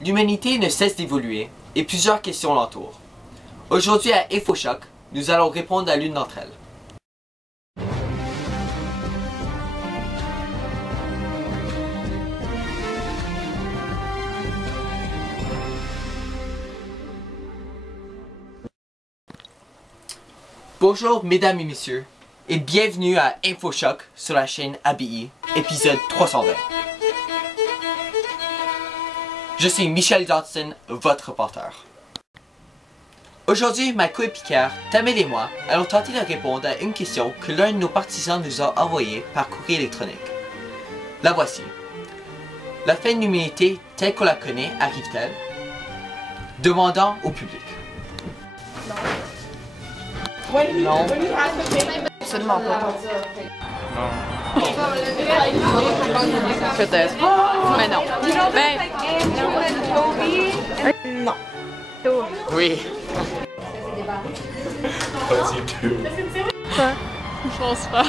L'humanité ne cesse d'évoluer et plusieurs questions l'entourent. Aujourd'hui à InfoChoc, nous allons répondre à l'une d'entre elles. Bonjour mesdames et messieurs et bienvenue à InfoChoc sur la chaîne ABI, épisode 320. Je suis Michel Johnson, votre reporter. Aujourd'hui, ma coéquipière Tamil et moi allons tenter de répondre à une question que l'un de nos partisans nous a envoyée par courrier électronique. La voici. La fin de l'humanité telle qu'on la connaît arrive-t-elle? Demandant au public. Non. Absolument pas. Non. Peut-être. Mais non. Ben. Non. Oui. Je pense pas.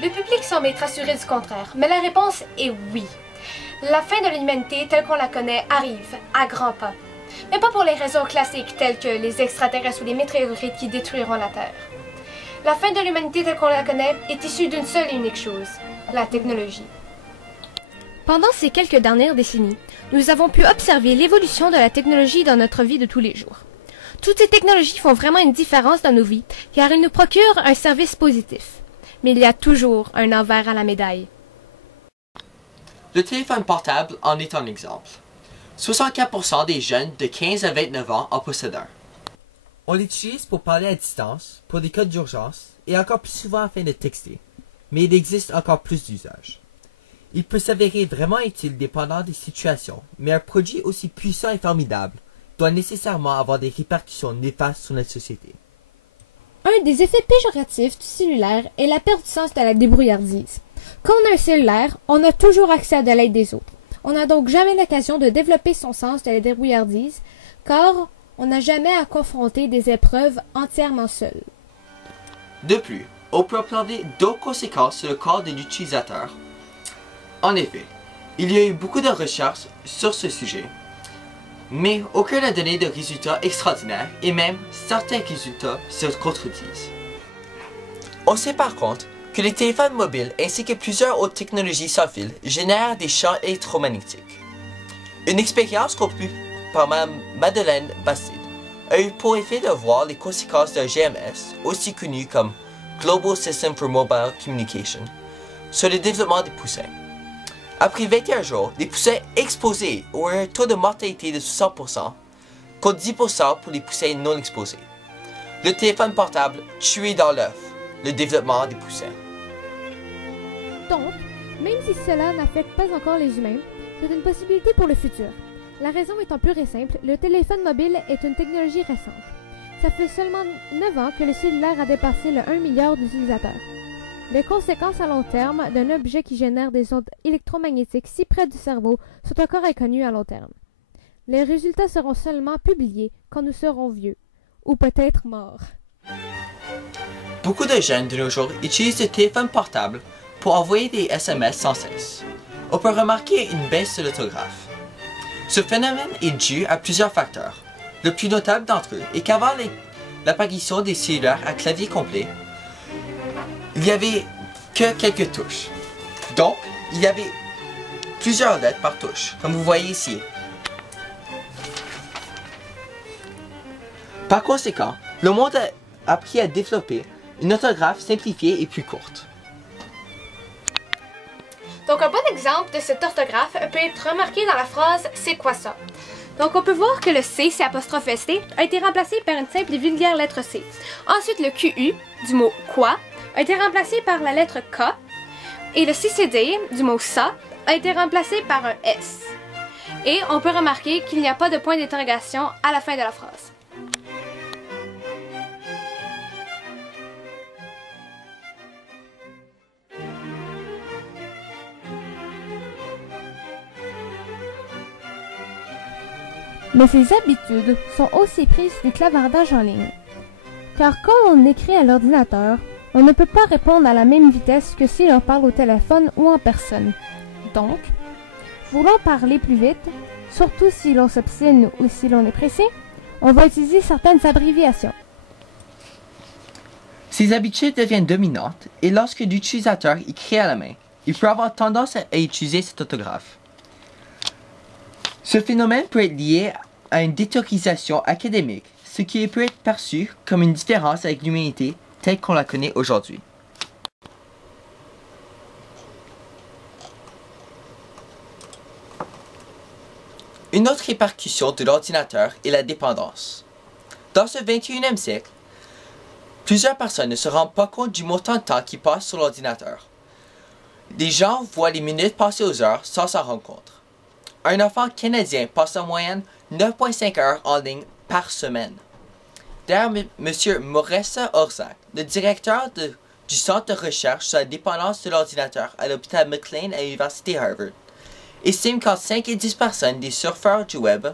Le public semble être assuré du contraire, mais la réponse est oui. La fin de l'humanité telle qu'on la connaît arrive, à grands pas. Mais pas pour les raisons classiques telles que les extraterrestres ou les météorites qui détruiront la Terre. La fin de l'humanité telle qu'on la connaît est issue d'une seule et unique chose, la technologie. Pendant ces quelques dernières décennies, nous avons pu observer l'évolution de la technologie dans notre vie de tous les jours. Toutes ces technologies font vraiment une différence dans nos vies, car elles nous procurent un service positif. Mais il y a toujours un envers à la médaille. Le téléphone portable en est un exemple. 64% des jeunes de 15 à 29 ans en possèdent un. On l'utilise pour parler à distance, pour des codes d'urgence et encore plus souvent afin de texter. Mais il existe encore plus d'usages. Il peut s'avérer vraiment utile dépendant des situations, mais un produit aussi puissant et formidable doit nécessairement avoir des répercussions néfastes sur notre société. Un des effets péjoratifs du cellulaire est la perte du sens de la débrouillardise. Quand on a un cellulaire, on a toujours accès à de l'aide des autres. On n'a donc jamais l'occasion de développer son sens de la débrouillardise, car on n'a jamais à confronter des épreuves entièrement seul. De plus, on peut observer d'autres conséquences sur le corps de l'utilisateur. En effet, il y a eu beaucoup de recherches sur ce sujet, mais aucun n'a donné de résultats extraordinaires et même certains résultats se contredisent. On sait par contre que les téléphones mobiles ainsi que plusieurs autres technologies sans fil génèrent des champs électromagnétiques. Une expérience conduite par Mme Madeleine Bastide a eu pour effet de voir les conséquences d'un GMS, aussi connu comme Global System for Mobile Communication, sur le développement des poussins. Après 21 jours, les poussins exposés ont un taux de mortalité de 60%, contre 10% pour les poussins non exposés. Le téléphone portable tué dans l'œuf, le développement des poussins. Donc, même si cela n'affecte pas encore les humains, c'est une possibilité pour le futur. La raison étant pure et simple, le téléphone mobile est une technologie récente. Ça fait seulement 9 ans que le cellulaire a dépassé le 1 milliard d'utilisateurs. Les conséquences à long terme d'un objet qui génère des ondes électromagnétiques si près du cerveau sont encore inconnues à long terme. Les résultats seront seulement publiés quand nous serons vieux, ou peut-être morts. Beaucoup de jeunes de nos jours utilisent le téléphone portable pour envoyer des SMS sans cesse. On peut remarquer une baisse de l'orthographe. Ce phénomène est dû à plusieurs facteurs. Le plus notable d'entre eux est qu'avant l'apparition des cellulaires à clavier complet, il n'y avait que quelques touches. Donc, il y avait plusieurs lettres par touche, comme vous voyez ici. Par conséquent, le monde a appris à développer une orthographe simplifiée et plus courte. Donc un bon exemple de cette orthographe peut être remarqué dans la phrase « C'est quoi ça ?» Donc on peut voir que le C, c'est apostrophe ST, a été remplacé par une simple et vulgaire lettre C. Ensuite le QU du mot « quoi » a été remplacé par la lettre K et le CCD du mot « ça » a été remplacé par un S. Et on peut remarquer qu'il n'y a pas de point d'interrogation à la fin de la phrase. Mais ces habitudes sont aussi prises du clavardage en ligne. Car quand on écrit à l'ordinateur, on ne peut pas répondre à la même vitesse que si l'on parle au téléphone ou en personne. Donc, voulant parler plus vite, surtout si l'on s'obstine ou si l'on est pressé, on va utiliser certaines abréviations. Ces habitudes deviennent dominantes et lorsque l'utilisateur écrit à la main, il peut avoir tendance à utiliser cet orthographe. Ce phénomène peut être lié à une détériorisation académique, ce qui peut être perçu comme une différence avec l'humanité telle qu'on la connaît aujourd'hui. Une autre répercussion de l'ordinateur est la dépendance. Dans ce 21e siècle, plusieurs personnes ne se rendent pas compte du montant de temps qui passe sur l'ordinateur. Les gens voient les minutes passer aux heures sans s'en rendre compte. Un enfant canadien passe en moyenne 9,5 heures en ligne par semaine. D'ailleurs, M. Maurice Orzac, le directeur du Centre de recherche sur la dépendance de l'ordinateur à l'hôpital McLean à l'Université Harvard, estime qu'entre 5 et 10% des surfeurs du web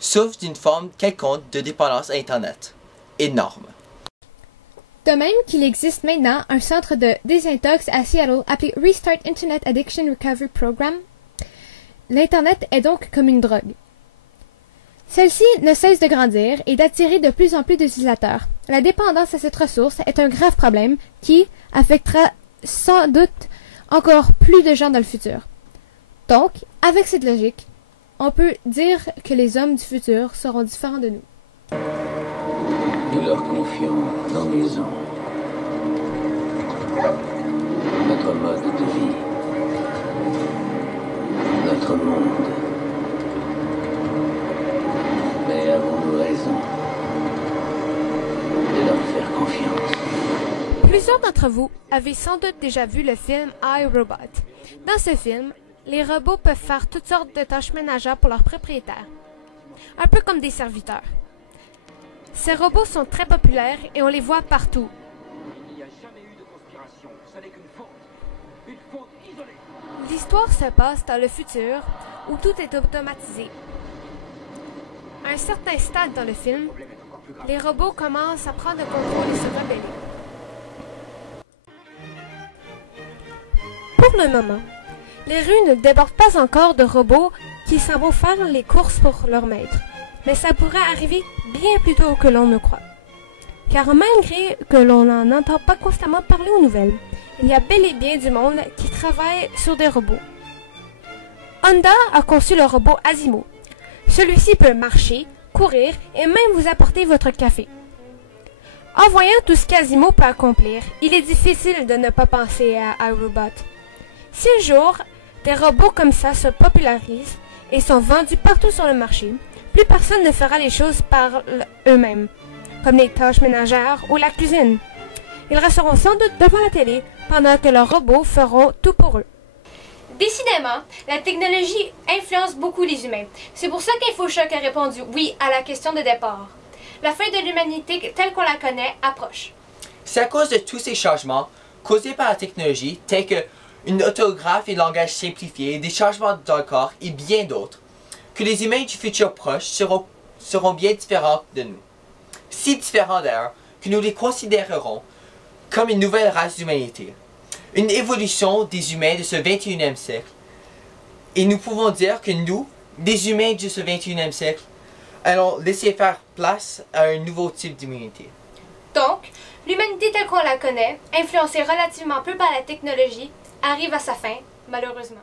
souffrent d'une forme quelconque de dépendance à Internet. Énorme. De même qu'il existe maintenant un centre de désintox à Seattle appelé Restart Internet Addiction Recovery Program, l'Internet est donc comme une drogue. Celle-ci ne cesse de grandir et d'attirer de plus en plus d'utilisateurs. La dépendance à cette ressource est un grave problème qui affectera sans doute encore plus de gens dans le futur. Donc, avec cette logique, on peut dire que les hommes du futur seront différents de nous. Nous leur confions nos maisons, notre mode de vie, notre monde. Mais avons-nous raison de leur faire confiance? Plusieurs d'entre vous avez sans doute déjà vu le film I, Robot. Dans ce film, les robots peuvent faire toutes sortes de tâches ménagères pour leurs propriétaires, un peu comme des serviteurs. Ces robots sont très populaires et on les voit partout. Il n'y a jamais eu de conspiration, ce n'est qu'une faute isolée. L'histoire se passe dans le futur où tout est automatisé. À un certain stade dans le film, les robots commencent à prendre le contrôle et se rebeller. Pour le moment, les rues ne débordent pas encore de robots qui s'en vont faire les courses pour leur maître. Mais ça pourrait arriver bien plus tôt que l'on ne croit. Car malgré que l'on n'en entend pas constamment parler aux nouvelles, il y a bel et bien du monde qui travaille sur des robots. Honda a conçu le robot Asimo. Celui-ci peut marcher, courir et même vous apporter votre café. En voyant tout ce qu'Asimo peut accomplir, il est difficile de ne pas penser à iRobot. Si un jour, des robots comme ça se popularisent et sont vendus partout sur le marché, plus personne ne fera les choses par eux-mêmes, comme les tâches ménagères ou la cuisine. Ils resteront sans doute devant la télé pendant que leurs robots feront tout pour eux. Décidément, la technologie influence beaucoup les humains. C'est pour ça qu'InfoChoc a répondu oui à la question de départ. La fin de l'humanité telle qu'on la connaît approche. C'est à cause de tous ces changements causés par la technologie, tels que une orthographe et langage simplifié, des changements dans le corps et bien d'autres, que les humains du futur proche seront bien différents de nous. Si différents d'ailleurs que nous les considérerons comme une nouvelle race d'humanité, une évolution des humains de ce 21e siècle. Et nous pouvons dire que nous, des humains de ce 21e siècle, allons laisser faire place à un nouveau type d'humanité. Donc, l'humanité telle qu'on la connaît, influencée relativement peu par la technologie, arrive à sa fin, malheureusement.